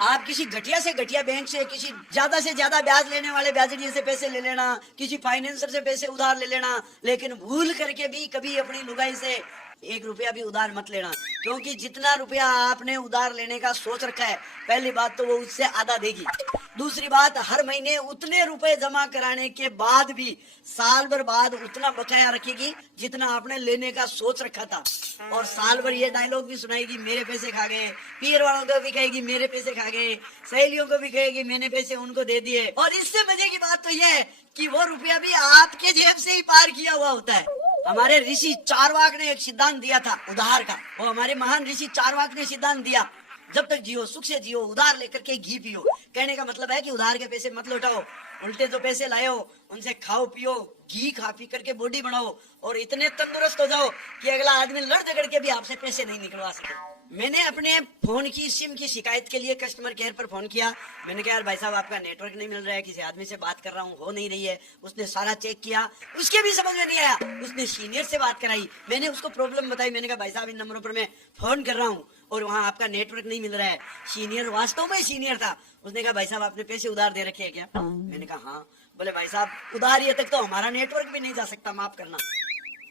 आप किसी घटिया से घटिया बैंक से, किसी ज्यादा से ज्यादा ब्याज लेने वाले ब्याजड़िए से पैसे ले लेना, किसी फाइनेंसर से पैसे उधार ले लेना, लेकिन भूल करके भी कभी अपनी लुगाई से 1 रुपया भी उधार मत लेना। क्योंकि जितना रुपया आपने उधार लेने का सोच रखा है, पहली बात तो वो उससे आधा देगी। दूसरी बात, हर महीने उतने रुपए जमा कराने के बाद भी साल भर बाद उतना बकाया रखेगी जितना आपने लेने का सोच रखा था। और साल भर ये डायलॉग भी सुनाएगी, मेरे पैसे खा गए। पीर वालों को भी कहेगी, मेरे पैसे खा गए। सहेलियों को भी कहेगी, मैंने पैसे उनको दे दिए। और इससे मजे की बात तो यह है कि वो रुपया भी आपके जेब से ही पार किया हुआ होता है। हमारे ऋषि चारवाक ने एक सिद्धांत दिया था उधार का। वो हमारे महान ऋषि चारवाक ने सिद्धांत दिया, जब तक जियो सुख से जियो, उधार लेकर के घी पियो। कहने का मतलब है कि उधार के पैसे मत लौटाओ, उल्टे जो पैसे लाए हो उनसे खाओ पियो, घी खा पी करके बॉडी बनाओ और इतने तंदुरुस्त हो जाओ कि अगला आदमी लड़ झगड़ के भी आपसे पैसे नहीं निकलवा सके। मैंने अपने फोन की सिम की शिकायत के लिए कस्टमर केयर पर फोन किया। मैंने कहा, यार भाई साहब आपका नेटवर्क नहीं मिल रहा है, किसी आदमी से बात कर रहा हूँ हो नहीं रही है। उसने सारा चेक किया, उसके भी समझ में नहीं आया। उसने सीनियर से बात कराई, मैंने उसको प्रॉब्लम बताई। मैंने कहा, भाई साहब इन नंबरों पर मैं फोन कर रहा हूँ और वहाँ आपका नेटवर्क नहीं मिल रहा है। सीनियर वास्तव में सीनियर था। उसने कहा, भाई साहब आपने पैसे उधार दे रखे हैं क्या? मैंने कहा हाँ। बोले, भाई साहब उधार ये तक तो हमारा नेटवर्क भी नहीं जा सकता, माफ करना।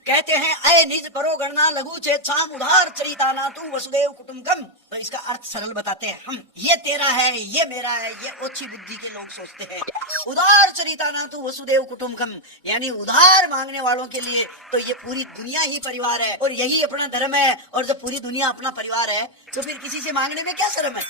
कहते हैं, अय निज परो गणना लघु चेताम उधार चरिताना तू वसुदेव कुटुंबकम। तो इसका अर्थ सरल बताते हैं हम, ये तेरा है, ये मेरा है, ये ओछी बुद्धि के लोग सोचते हैं। उधार चरिताना तू वसुदेव कुटुंबकम, यानी उधार मांगने वालों के लिए तो ये पूरी दुनिया ही परिवार है और यही अपना धर्म है। और जब पूरी दुनिया अपना परिवार है तो फिर किसी से मांगने में क्या शर्म है।